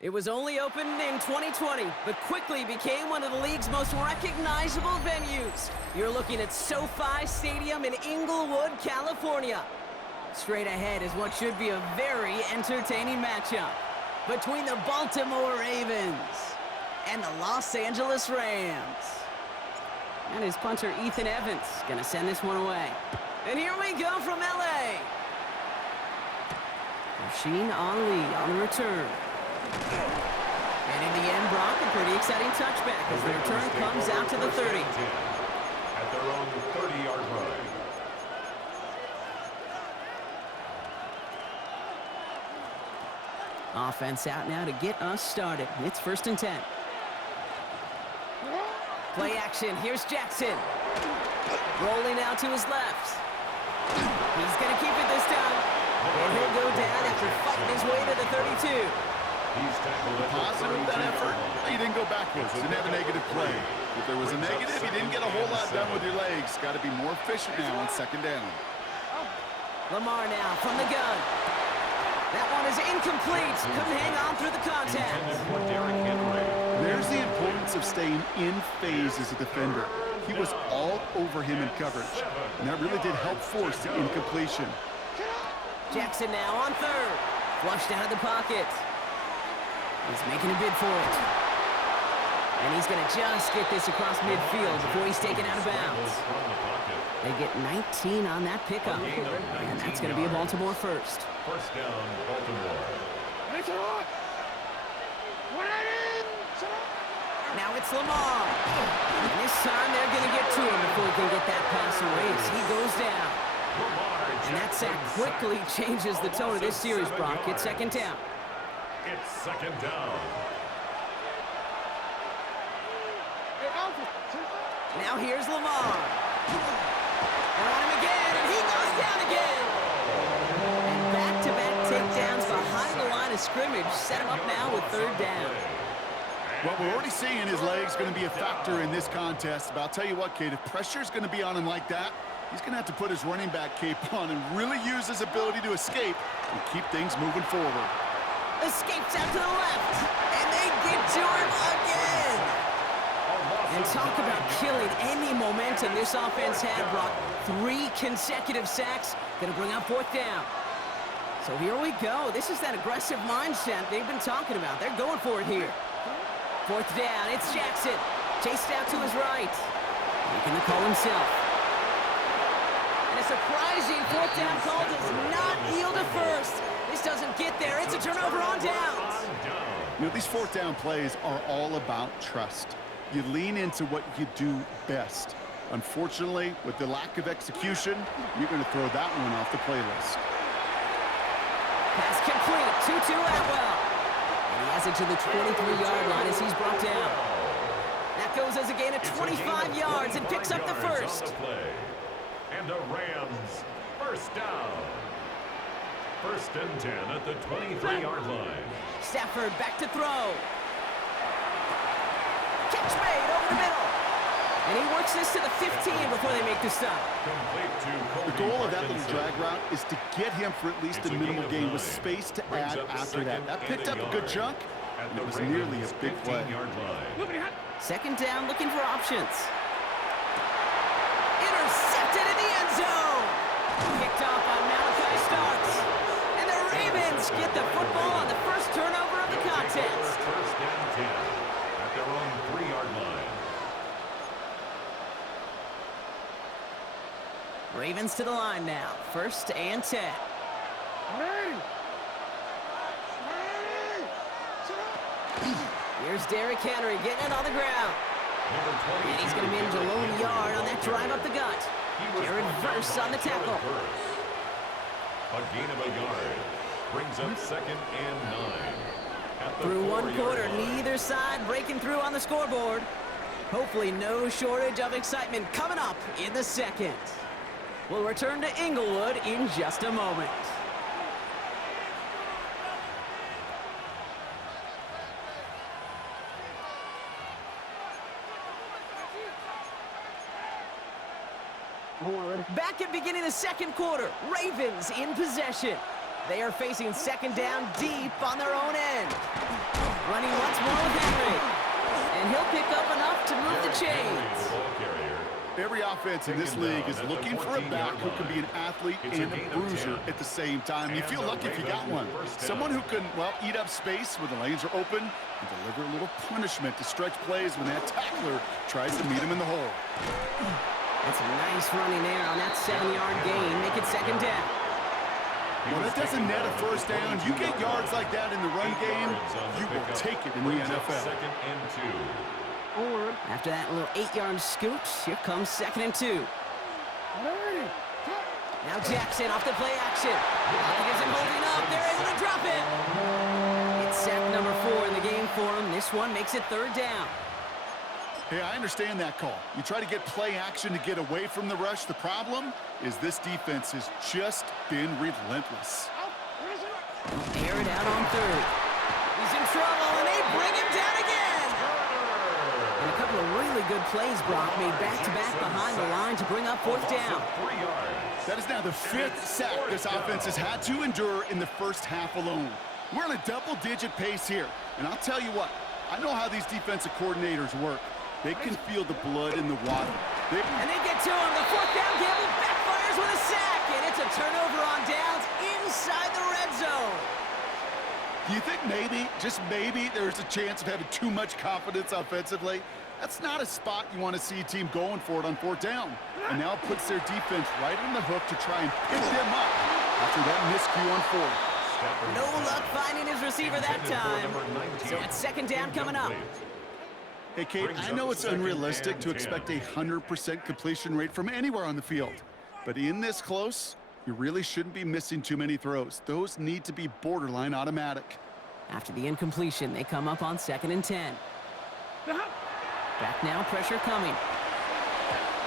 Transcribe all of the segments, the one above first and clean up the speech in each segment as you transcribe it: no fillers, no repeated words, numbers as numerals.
It was only opened in 2020, but quickly became one of the league's most recognizable venues. You're looking at SoFi Stadium in Inglewood, California. Straight ahead is what should be a very entertaining matchup between the Baltimore Ravens and the Los Angeles Rams. And his punter, Ethan Evans, gonna send this one away. And here we go from LA. Rasheen Ali on the return. And in the end, Brock, a pretty exciting touchback as the return comes out to the 30. At their own 30-yard line. Offense out now to get us started. It's 1st and 10. Play action. Here's Jackson. Rolling out to his left. He's going to keep it this time. And he'll go down after fighting his way to the 32. Positive that effort. He didn't go backwards. Didn't have a negative play. If there was a negative, he didn't get a whole lot done with your legs. Got to be more efficient now on 2nd down. Lamar now from the gun. That one is incomplete. Couldn't hang on through the contact. There's the importance of staying in phase as a defender. He was all over him in coverage, and that really did help force the incompletion. Jackson now on 3rd. Flushed out of the pocket. He's making a bid for it. And he's going to just get this across midfield before he's taken out of bounds. They get 19 on that pickup. And that's going to be a Baltimore first. 1st down, Baltimore. Now it's Lamar. And this time they're going to get to him before he can get that pass away as he goes down. And that sack quickly changes the tone of this series, Brock. It's 2nd down. It's 2nd down. Now here's Lamar. They're on him again, and he goes down again. And back-to-back takedowns behind the line of scrimmage set him up now with 3rd down. Well, we're already seeing his legs going to be a factor in this contest. But I'll tell you what, Kate, if pressure's going to be on him like that, he's going to have to put his running back cape on and really use his ability to escape and keep things moving forward. Escapes out to the left, and they get to him again. And talk about killing any momentum this offense had, Brock. 3 consecutive sacks, gonna bring up 4th down. So here we go. This is that aggressive mindset they've been talking about. They're going for it here. 4th down, it's Jackson. Chased out to his right. Making the call himself. And a surprising 4th down call does not yield a first. This doesn't get there. It's a turnover on downs. You know, these 4th down plays are all about trust. You lean into what you do best. Unfortunately, with the lack of execution, you're going to throw that one off the playlist. Pass complete. 2-2 Atwell. And he has it to the 23-yard line as he's brought down. That goes as a gain of 25 yards and picks up the first. And the Rams, 1st down. 1st and 10 at the 23-yard line. Stafford back to throw. Catch made over the middle. And he works this to the 15 before they make the stop. The goal of that little drag route is to get him for at least a minimal gain with space to add after that. That picked up a good chunk, and it was nearly a big play. 2nd down, looking for options. Intercepted in the end zone. Picked off by Malachi Starks. And the Ravens get the football on the first turnover of the contest. 1st and 10 at their own 3-yard line. Ravens to the line now. 1st and 10. Here's Derrick Henry getting it on the ground. And he's going to manage a lone yard on that drive up the gut. Jared Verse on the tackle. A gain of a yard. Brings up 2nd and 9. Through 1 quarter, neither side breaking through on the scoreboard. Hopefully no shortage of excitement coming up in the 2nd. We'll return to Inglewood in just a moment. Back at beginning of 2nd quarter, Ravens in possession. They are facing 2nd down deep on their own end. once more with Henry. And he'll pick up enough to move the chains. Every offense in this league is looking for a back who can be an athlete and a bruiser at the same time. You feel lucky if you got one. Someone who can, well, eat up space when the lanes are open and deliver a little punishment to stretch plays when that tackler tries to meet him in the hole. That's a nice running there on that 7-yard gain. Make it second down. Well, that doesn't net a first down. You get yards like that in the run game, you will take it in the NFL. Second and 2. After that little 8-yard scoot, here comes second and 2. Now Jackson off the play action. He isn't holding up. They're able to drop it. It's sack number 4 in the game for him. This one makes it third down. Hey, I understand that call. You try to get play action to get away from the rush. The problem is this defense has just been relentless. Air it out on third. He's in trouble, and they bring him down again. And a couple of really good plays, Brock, made back-to-back behind the line to bring up fourth down. That is now the 5th sack this offense has had to endure in the first half alone. We're on a double-digit pace here. And I'll tell you what, I know how these defensive coordinators work. They can feel the blood in the water. And they get to him. The fourth down gamble backfires with a sack. And it's a turnover on downs inside the red zone. Do you think maybe, just maybe, there's a chance of having too much confidence offensively? That's not a spot you want to see a team going for it on fourth down. And now it puts their defense right on the hook to try and pick them up after that miscue on fourth. No luck finding his receiver that time. So it's second down coming up. Hey, Kate, I know it's unrealistic to expect a 100% completion rate from anywhere on the field. But in this close, you really shouldn't be missing too many throws. Those need to be borderline automatic. After the incompletion, they come up on second and 10. Back now, pressure coming.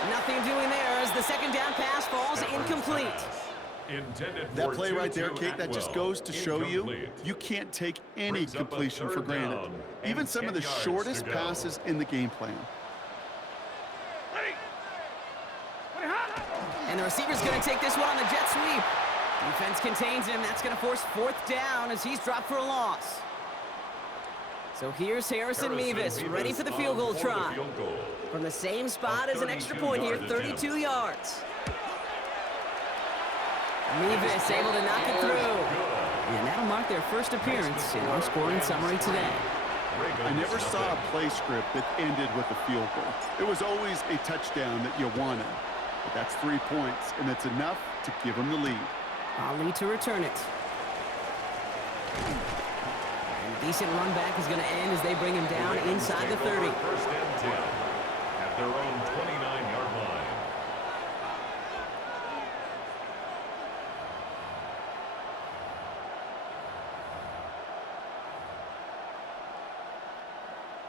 Nothing doing there as the second down pass falls incomplete. That play right there, Kate, that just goes to show you can't take any completion for granted. Even some of the shortest passes in the game plan. And the receiver's going to take this one on the jet sweep. Defense contains him. That's going to force fourth down as he's dropped for a loss. So here's Harrison Mevis, ready for the field goal try. From the same spot as an extra point here, 32 yards. Mevis able to knock it through. And that'll mark their first appearance in our scoring summary today. I never saw a play script that ended with a field goal. It was always a touchdown that you wanted. But that's 3 points, and it's enough to give them the lead. Ali to return it. And a decent run back is going to end as they bring him down inside the 30. First and 10 at their own 29-yard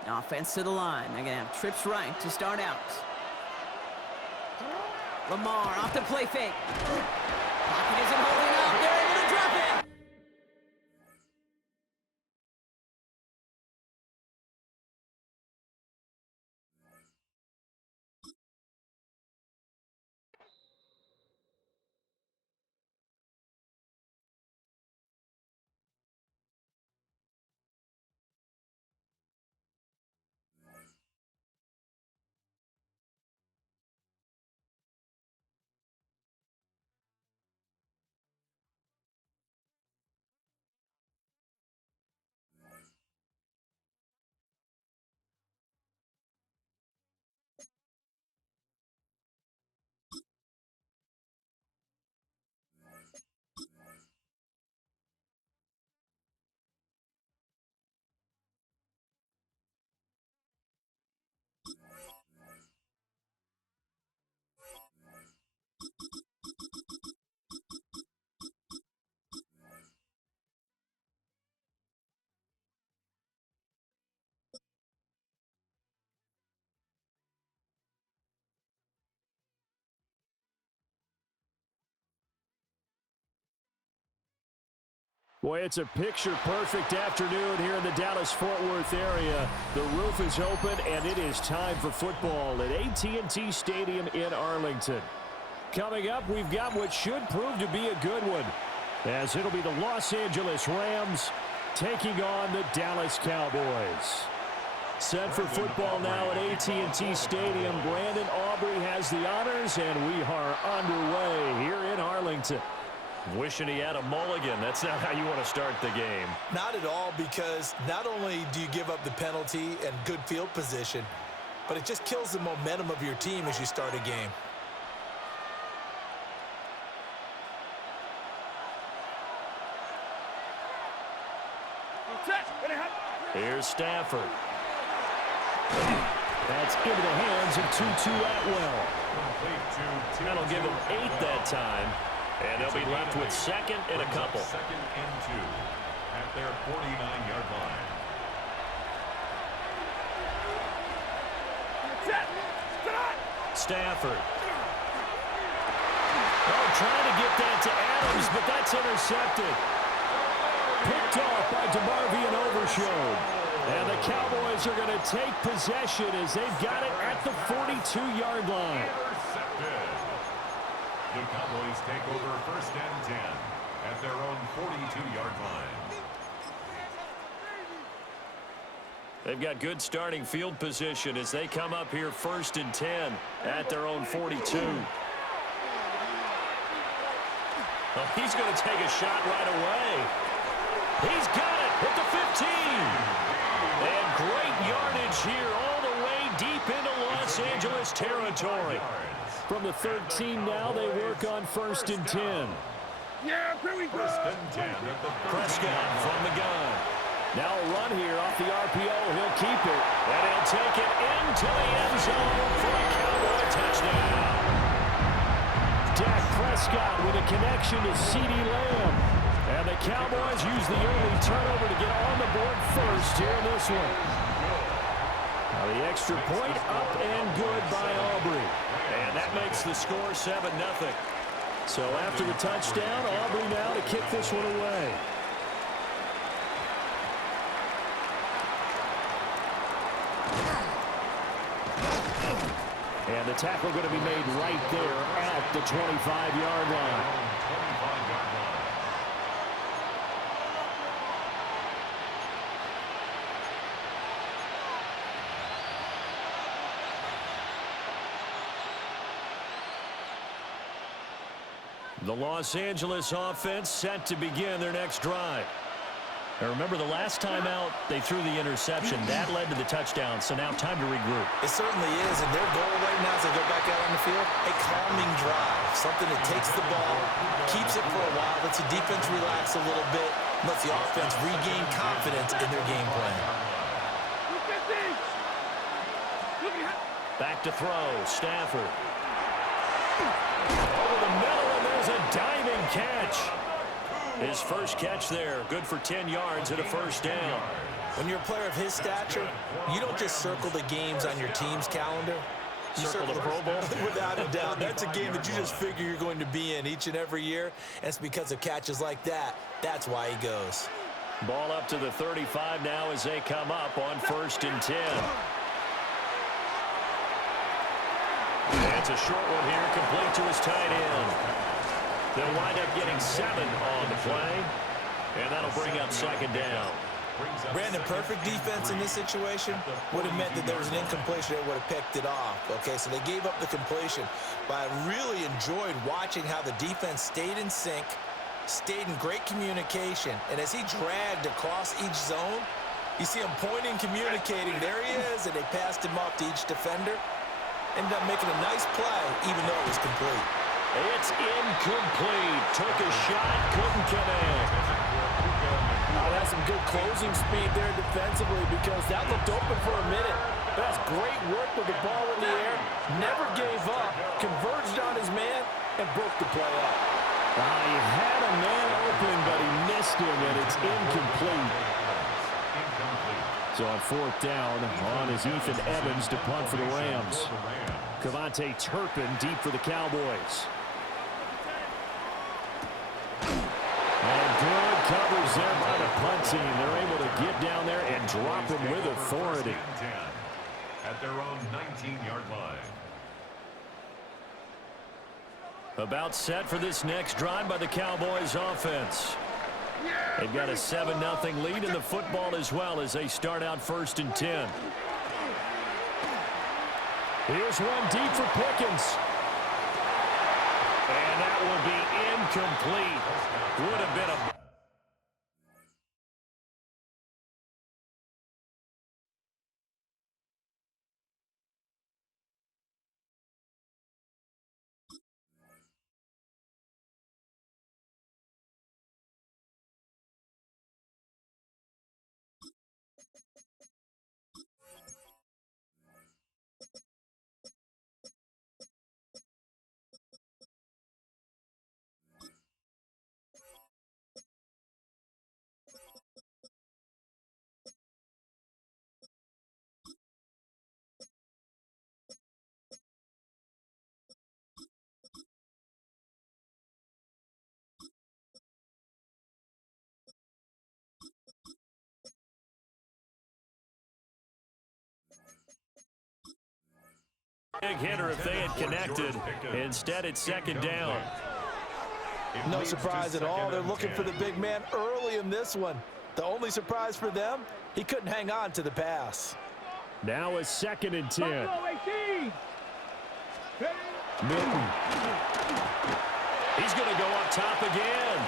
line. Offense to the line. They're going to have trips right to start out. Lamar off the play fake. Pocket isn't holding up. They're able to drop it. Boy, it's a picture-perfect afternoon here in the Dallas-Fort Worth area. The roof is open, and it is time for football at ep18 Stadium in Arlington. Coming up, we've got what should prove to be a good one, as it'll be the Los Angeles Rams taking on the Dallas Cowboys. Set for football now at ep18 Stadium. Brandon Aubrey has the honors, and we are underway here in Arlington. Wishing he had a mulligan. That's not how you want to start the game. Not at all, because not only do you give up the penalty and good field position, but it just kills the momentum of your team as you start a game. Here's Stafford. That's into the hands of Tutu Atwell. That'll give him 8 that time. And they'll be left with second and a couple. Second and 2 at their 49-yard line. Stafford. Oh, trying to get that to Adams, but that's intercepted. Picked off by DeMarvin Overshown. And the Cowboys are going to take possession as they've got it at the 42-yard line. Intercepted. The Cowboys take over first and 10 at their own 42-yard line. They've got good starting field position as they come up here first and 10 at their own 42. Well, he's going to take a shot right away. He's got it at the 15. And great yardage here all the way deep into Los Angeles territory. From the 13 now, they work on first and 10. Yeah, here we go. First and 10 at the Prescott from the gun. Now a run here off the RPO. He'll keep it. And he'll take it into the end zone for a Cowboy touchdown. Dak Prescott with a connection to CeeDee Lamb. And the Cowboys use the early turnover to get on the board first here in this one. Now the extra point up and good by Aubrey. And that makes the score 7-0. So after the touchdown, Aubrey now to kick this one away. And the tackle going to be made right there at the 25-yard line. The Los Angeles offense set to begin their next drive. Now remember, the last time out, they threw the interception. That led to the touchdown, so now time to regroup. It certainly is, and their goal right now as they go back out on the field, a calming drive. Something that takes the ball, keeps it for a while, lets the defense relax a little bit, lets the offense regain confidence in their game plan. Back to throw, Stafford. Over the middle, and there's a diving catch. His first catch there, good for 10 yards and a first down. When you're a player of his stature, you don't just circle the games on your team's calendar. You circle the Pro Bowl. Without a doubt. That's a game that you just figure you're going to be in each and every year. And it's because of catches like that. That's why he goes. Ball up to the 35 now as they come up on first and 10. It's a short one here, complete to his tight end. They'll wind up getting 7 on the play, and that'll bring up second down. Brandon, perfect defense in this situation would have meant that there was an incompletion that would have picked it off. Okay, so they gave up the completion, but I really enjoyed watching how the defense stayed in sync, stayed in great communication, and as he dragged across each zone, you see him pointing, communicating. There he is, and they passed him off to each defender. Ended up making a nice play, even though it was complete. It's incomplete. Took a shot, couldn't connect. That's some good closing speed there defensively, because that looked open for a minute. That's great work with the ball in the air. Never gave up, converged on his man, and broke the play up. He had a man open, but he missed him, and it's incomplete. So on fourth down, on is Ethan Evans to punt for the Rams. Cavante Turpin deep for the Cowboys. And good coverage there by the punt team. They're able to get down there and drop him with authority. At their own 19-yard line. About set for this next drive by the Cowboys offense. They've got a 7-0 lead in the football as well as they start out 1st and 10. Here's one deep for Pickens. And that will be incomplete. Would have been a... Big hitter if they had connected. Instead, it's 2nd down. No surprise at all. They're looking for the big man early in this one. The only surprise for them, he couldn't hang on to the pass. Now it's 2nd and 10. Milton. He's going to go up top again.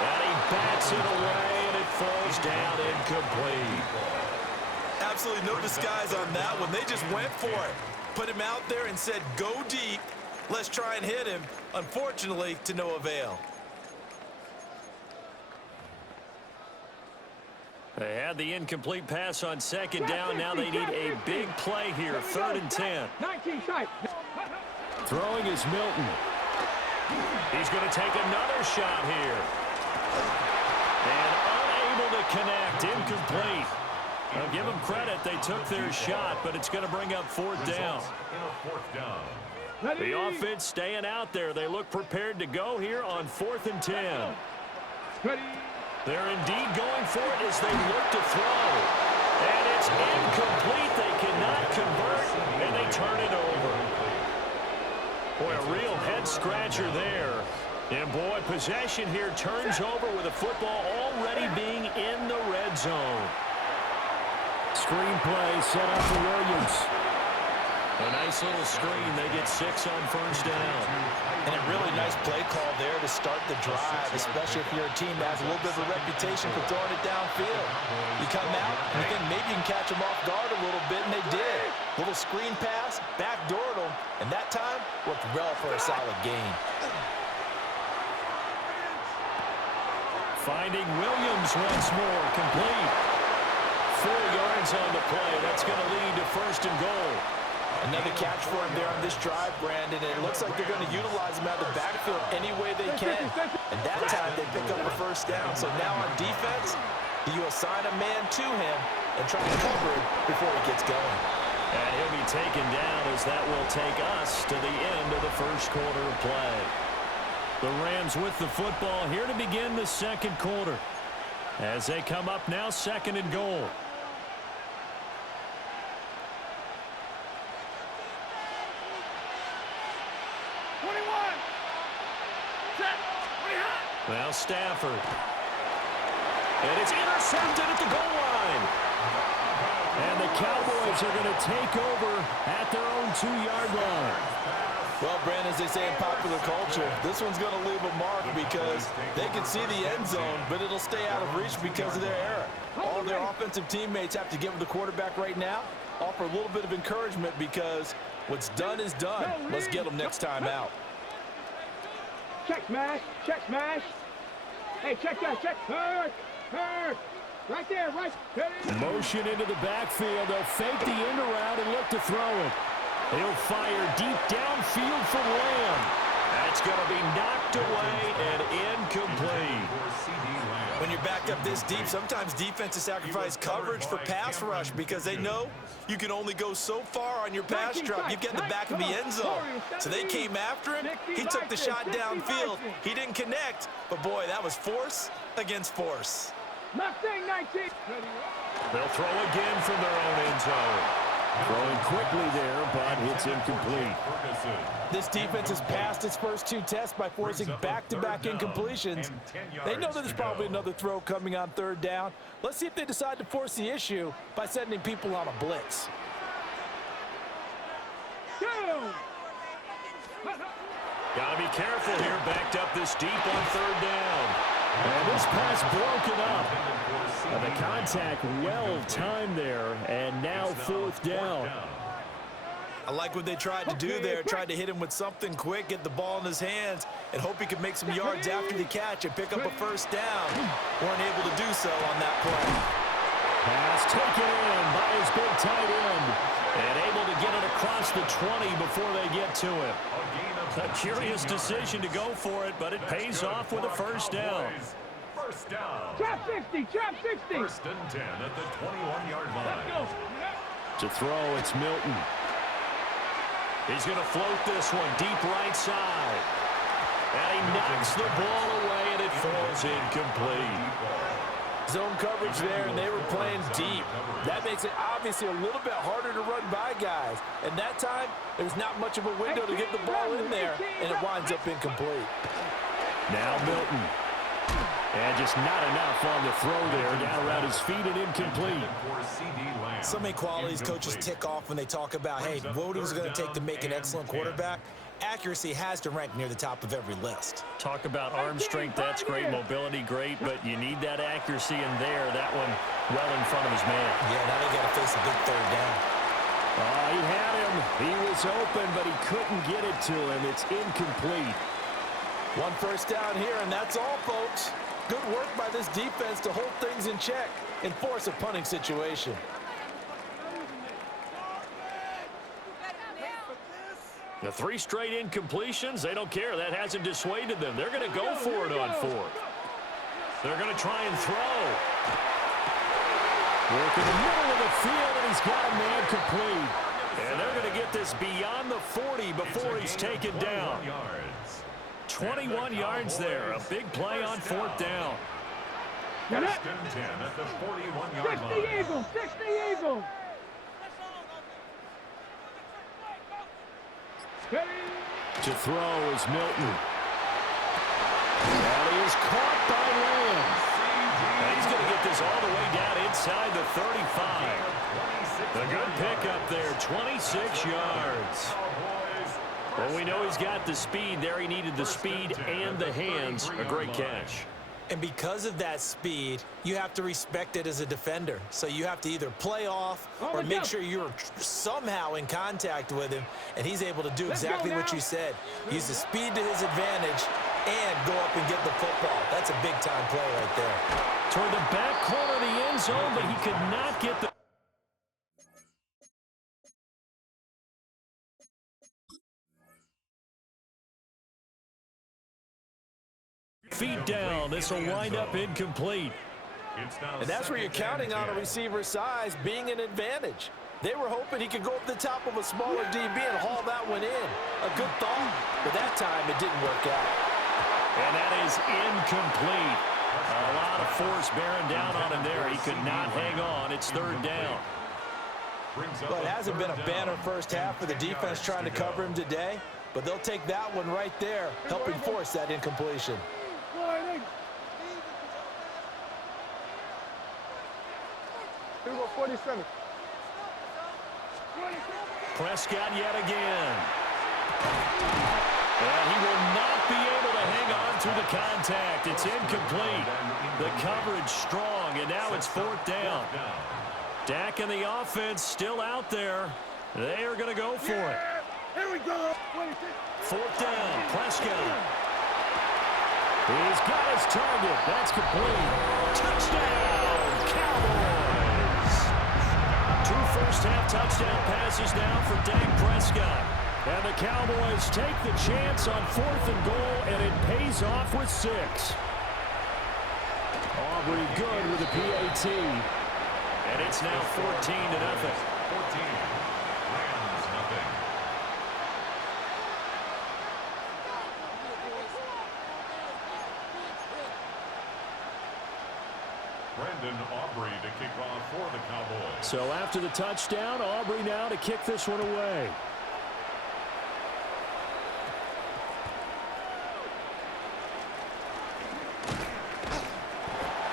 And he bats it away, and it falls down incomplete. Absolutely no disguise on that one. They just went for it. Put him out there and said, go deep. Let's try and hit him. Unfortunately, to no avail. They had the incomplete pass on 2nd down. Now they need a big play here. 3rd and 10. Throwing is Milton. He's going to take another shot here. And unable to connect. Incomplete. I'll give them credit. They took their shot, but it's going to bring up 4th down. The offense staying out there. They look prepared to go here on 4th and 10. They're indeed going for it as they look to throw. And it's incomplete. They cannot convert, and they turn it over. Boy, a real head-scratcher there. And, boy, possession here turns over with the football already being in the red zone. Screenplay set up for Williams. A nice little screen. They get 6 on 1st down. And a really nice play call there to start the drive, especially if you're a team that has a little bit of a reputation for throwing it downfield. You come out and you think maybe you can catch them off guard a little bit, and they did. Little screen pass, backdoored them, and that time worked well for a solid gain. Finding Williams once more, complete. 4 yards on the play. That's going to lead to 1st and goal. Another catch for him there on this drive, Brandon, and it looks like they're going to utilize him out of the backfield any way they can. And that time they pick up the 1st down. So now on defense, you assign a man to him and try to cover it before he gets going. And he'll be taken down as that will take us to the end of the 1st quarter of play. The Rams with the football here to begin the 2nd quarter. As they come up now, 2nd and goal. Now Stafford. And it's intercepted at the goal line. And the Cowboys are going to take over at their own 2-yard line. Well, Brandon, as they say in popular culture, this one's going to leave a mark because they can see the end zone, but it'll stay out of reach because of their error. All their offensive teammates have to give the quarterback right now, offer a little bit of encouragement because what's done is done. Let's get them next time out. Check smash, check smash. Hey, check that, check. Hurt. Right there, right. Motion into the backfield. They'll fake the end around and look to throw it. He'll fire deep downfield for Lamb. That's going to be knocked away and incomplete. When you're backed up this deep, sometimes defenses sacrifice coverage for pass rush because they know you can only go so far on your pass drop. You get in the back of the end zone. So they came after him. He took the shot downfield. He didn't connect, but boy, that was force against force. Mustang 19. They'll throw again from their own end zone. Throwing quickly there, but it's incomplete. This defense has passed its first 2 tests by forcing back-to-back incompletions. They know that there's probably another throw coming on 3rd down. Let's see if they decide to force the issue by sending people on a blitz. Got to be careful here, backed up this deep on 3rd down. And this pass broken up. And the contact well timed there, and now 4th down. I like what they tried to do there, tried to hit him with something quick, get the ball in his hands, and hope he could make some yards after the catch and pick up a 1st down. Weren't able to do so on that play. Pass taken in by his big tight end, and able to get it across the 20 before they get to him. A curious decision to go for it, but it pays off with a 1st down. First down. Trap 60, trap 60. 1st and 10 at the 21-yard line. To throw, it's Milton. He's going to float this one deep right side. And he knocks the ball away, and it falls incomplete. Zone coverage there, and they were playing deep. That makes it obviously a little bit harder to run by guys. And that time, there's not much of a window to get the ball in there, and it winds up incomplete. Now Milton. And just not enough on the throw there. Down around his feet and incomplete. So many qualities coaches tick off when they talk about, hey, what is it going to take to make an excellent quarterback? Accuracy has to rank near the top of every list. Talk about arm strength, that's great. Mobility, great, but you need that accuracy in there. That one well in front of his man. Yeah, now they got to face a big 3rd down. Oh, he had him. He was open, but he couldn't get it to him. It's incomplete. 1 first down here, and that's all, folks. Good work by this defense to hold things in check and force a punting situation. The 3 straight incompletions, they don't care. That hasn't dissuaded them. They're going to go for it on 4th. They're going to try and throw. Work in the middle of the field, and he's got a man complete. And they're going to get this beyond the 40 before he's taken down. 21 yards there. A big play on 4th down. 1st and 10 at the 41-yard line. 60 Eagles, 60 Eagles. To throw is Milton. And he is caught by Lamb. And he's going to get this all the way down inside the 35. A good pickup there, 26 yards. Well, we know he's got the speed there. He needed the speed and the hands. A great catch. And because of that speed, you have to respect it as a defender. So you have to either play off or make sure you're somehow in contact with him, and he's able to do exactly what you said. Use the speed to his advantage and go up and get the football. That's a big-time play right there. Toward the back corner of the end zone, but he could not get the feet down. This will wind up incomplete. And that's where you're counting on a receiver's size being an advantage. They were hoping he could go up the top of a smaller DB and haul that one in. A good thought, but that time it didn't work out. And that is incomplete. A lot of force bearing down on him there. He could not hang on. It's 3rd down. Well, it hasn't been a banner first half for the defense trying to cover him today, but they'll take that one right there, helping force that incompletion. 47. Prescott yet again. And he will not be able to hang on through the contact. It's incomplete. The coverage strong, and now it's 4th down. Dak and the offense still out there. They are going to go for it. Here we go. 4th down, Prescott. He's got his target. That's complete. Touchdown, Cowboys. 2 first-half touchdown passes now for Dak Prescott. And the Cowboys take the chance on 4th and goal, and it pays off with 6. Aubrey good with the PAT. And it's now 14-0. 14. Rams nothing. Brandon Aubrey to kick off for the Cowboys. So after the touchdown, Aubrey now to kick this one away.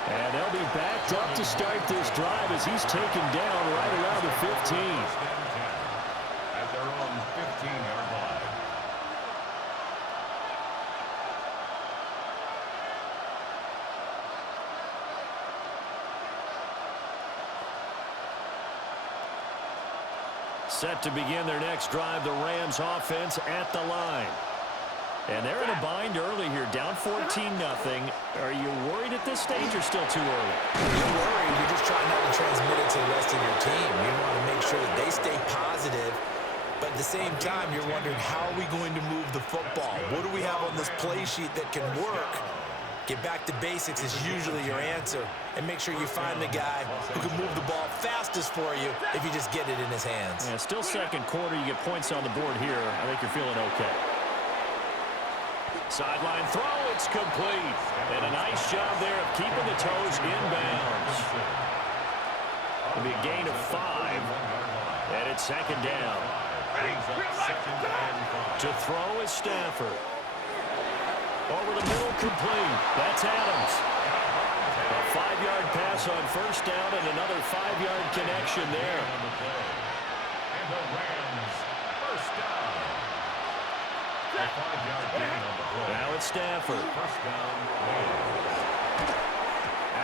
And they'll be backed up to start this drive as he's taken down right around the 15. At their own 15-yard line. Set to begin their next drive, the Rams offense at the line. And they're in a bind early here, down 14-0. Are you worried at this stage or still too early? You're worried. You're just trying not to transmit it to the rest of your team. You want to make sure that they stay positive. But at the same time, you're wondering, how are we going to move the football? What do we have on this play sheet that can work? Get back to basics is usually your answer. And make sure you find the guy who can move the ball fastest for you if you just get it in his hands. Yeah, still second quarter. You get points on the board here. I think you're feeling okay. Sideline throw, it's complete. And a nice job there of keeping the toes in bounds. It'll be a gain of 5. And it's second down. To throw is Stafford. Over the middle, complete. That's Adams. A 5-yard pass on first down and another 5-yard connection there. And the Rams first down. A 5-yard gain on the play. Now it's Stafford. First down.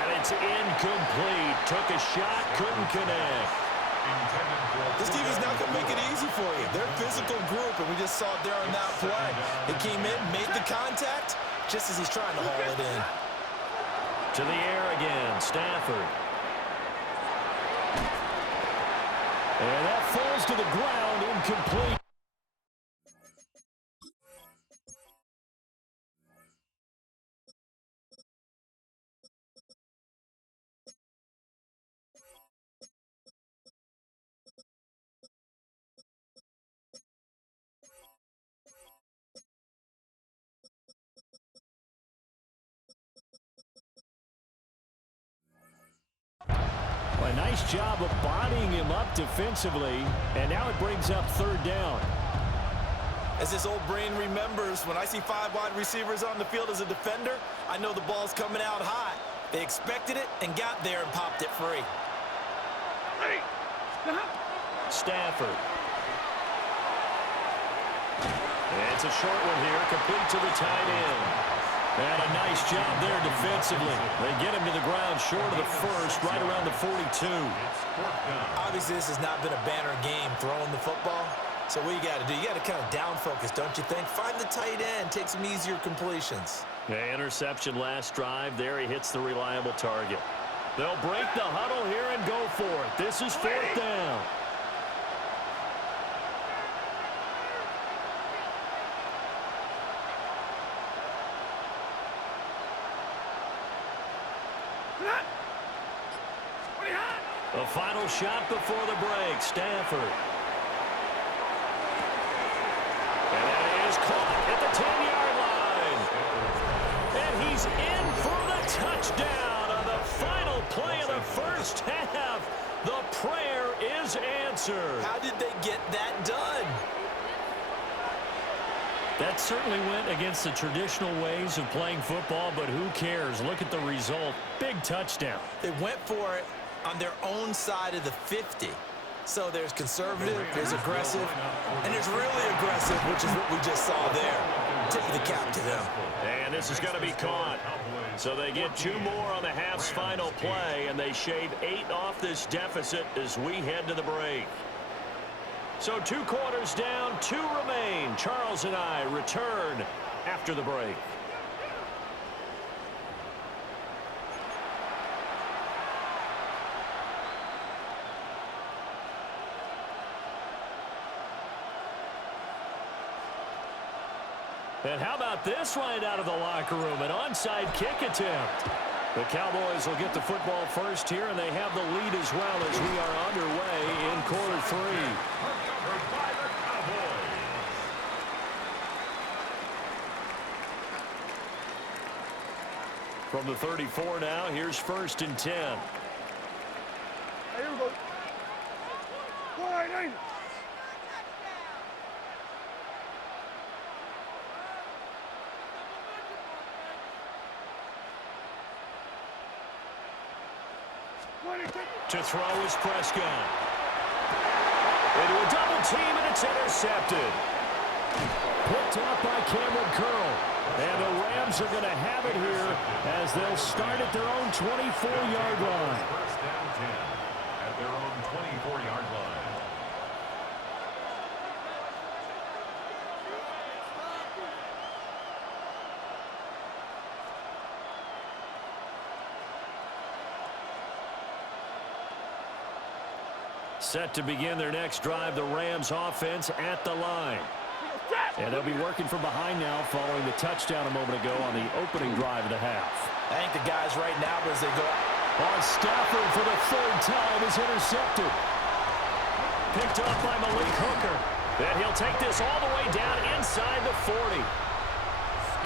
And it's incomplete. Took a shot, couldn't connect. This defense not going to make it easy for you. They're a physical group, and we just saw it there on that play. It came in, made the contact, just as he's trying to haul it in. To the air again, Stafford. And that falls to the ground, incomplete. A nice job of bodying him up defensively, and now it brings up third down. As this old brain remembers, when I see 5 wide receivers on the field as a defender, I know the ball's coming out high. They expected it and got there and popped it free. Stafford. And it's a short one here, complete to the tight end. And a nice job there defensively. They get him to the ground short of the first, right around the 42. Obviously, this has not been a banner game throwing the football. So what you got to do, you got to kind of down focus, don't you think? Find the tight end, take some easier completions. Yeah, interception last drive. There he hits the reliable target. They'll break the huddle here and go for it. This is fourth down. The final shot before the break, Stafford. And that is caught at the 10-yard line. And he's in for the touchdown on the final play of the first half. The prayer is answered. How did they get that done? That certainly went against the traditional ways of playing football, but who cares? Look at the result. Big touchdown. They went for it on their own side of the 50. So there's conservative, there's aggressive, and there's really aggressive, which is what we just saw there. Tip of the cap to them. And this is going to be caught. So they get 2 more on the half's final play, and they shave 8 off this deficit as we head to the break. So 2 quarters down, 2 remain. Charles and I return after the break. And how about this right out of the locker room? An onside kick attempt. The Cowboys will get the football first here, and they have the lead as well as we are underway in quarter 3. From the 34 now, here's 1st and 10. Here we go. Wide, ain't it? To throw is Prescott. Into a double team, and it's intercepted. Picked up by Cameron Curl. And the Rams are going to have it here as they'll start at their own 24-yard line. 1st and 10 at their own 24-yard line. Set to begin their next drive, the Rams offense at the line. And they'll be working from behind now following the touchdown a moment ago on the opening drive of the half. I think the guys right now, as they go On Stafford for the 3rd time is intercepted. Picked up by Malik Hooker. And he'll take this all the way down inside the 40.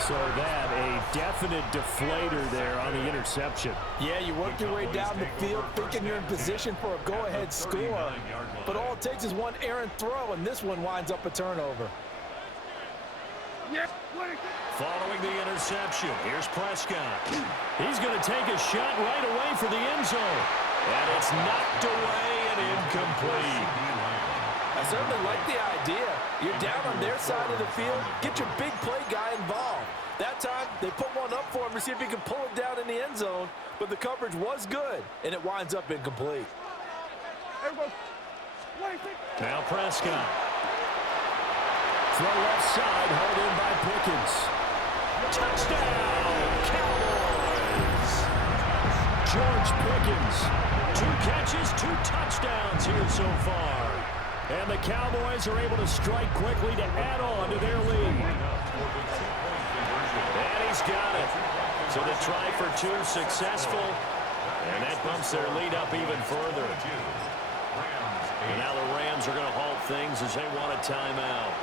So that, a definite deflator there on the interception. Yeah, you work your way down the field thinking you're in position for a go-ahead score. But all it takes is one errant throw, and this one winds up a turnover. Following the interception, here's Prescott. He's going to take a shot right away for the end zone. And it's knocked away and incomplete. I certainly like the idea. You're down on their side of the field. Get your big play guy involved. That time, they put one up for him to see if he can pull it down in the end zone. But the coverage was good, and it winds up incomplete. Now Prescott. Throw left side, held in by Pickens. Touchdown, Cowboys! George Pickens. 2 catches, 2 touchdowns here so far. And the Cowboys are able to strike quickly to add on to their lead. And he's got it. So the try for 2 successful. And that bumps their lead up even further. And now the Rams are going to halt things as they want a timeout.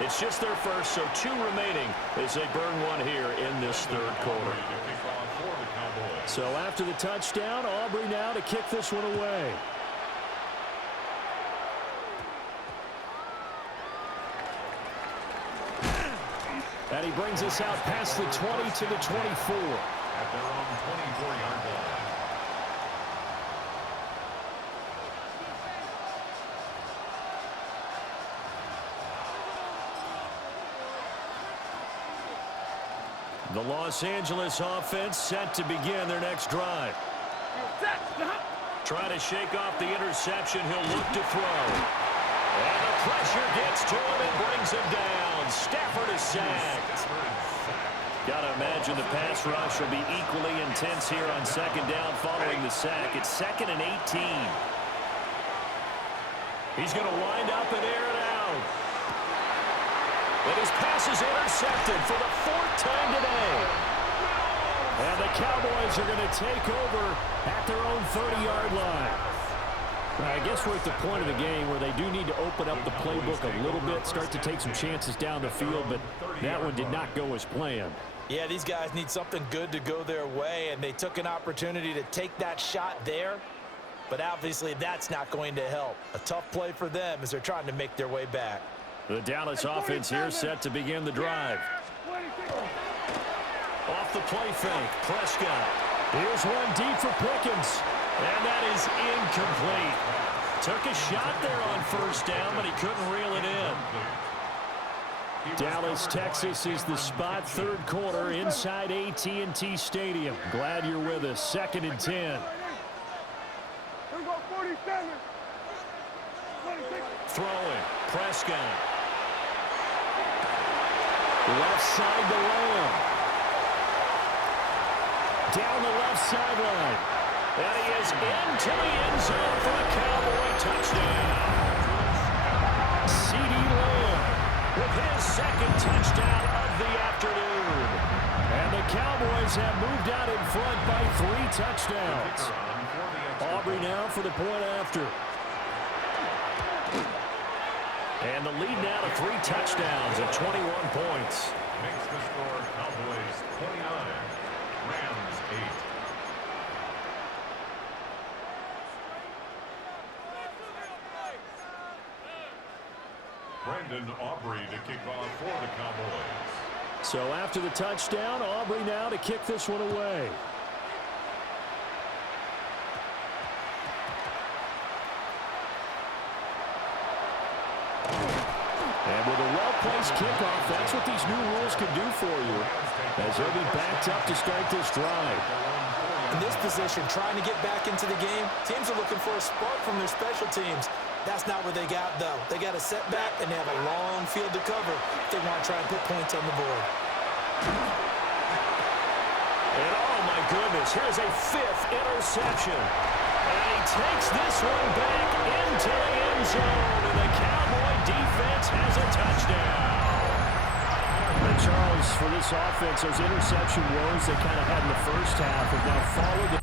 It's just their first, so 2 remaining as they burn one here in this 3rd quarter. So after the touchdown, Aubrey now to kick this one away. And he brings us out past the 20 to the 24. At their own 24-yard line. The Los Angeles offense set to begin their next drive. Trying to shake off the interception. He'll look to throw. And the pressure gets to him and brings him down. Stafford is sacked. Got to imagine the pass rush will be equally intense here on 2nd down following the sack. It's 2nd and 18. He's going to wind up and air it out. And his pass is intercepted for the 4th time today. And the Cowboys are going to take over at their own 30-yard line. I guess we're at the point of the game where they do need to open up the playbook a little bit, start to take some chances down the field, but that one did not go as planned. Yeah, these guys need something good to go their way, and they took an opportunity to take that shot there. But obviously that's not going to help. A tough play for them as they're trying to make their way back. The Dallas offense here set to begin the drive. Off the play fake, Prescott. Here's one deep for Pickens. And that is incomplete. Took a shot there on 1st down, but he couldn't reel it in. Dallas, Texas is the spot, 3rd quarter inside ep18 Stadium. Glad you're with us. 2nd and 10. Throwing, Prescott. Left side to Lamb. Down the left sideline. And he is into the end zone for a Cowboy touchdown. CeeDee Lamb with his 2nd touchdown of the afternoon. And the Cowboys have moved out in front by 3 touchdowns. Aubrey now for the point after. And the lead now to 3 touchdowns at 21 points. Makes the score Cowboys 29 Rams 8. Brendan Aubrey to kick off for the Cowboys. So after the touchdown, Aubrey now to kick this one away. And with a well-placed kickoff, that's what these new rules can do for you, as they'll be backed up to start this drive. In this position, trying to get back into the game, teams are looking for a spark from their special teams. That's not what they got, though. They got a setback, and they have a long field to cover if they want to try and put points on the board. And oh my goodness, here's a 5th interception. And he takes this one back into the end zone, and the Cowboy defense has a touchdown. And Charles, for this offense, those interception woes they kind of had in the first half have now followed the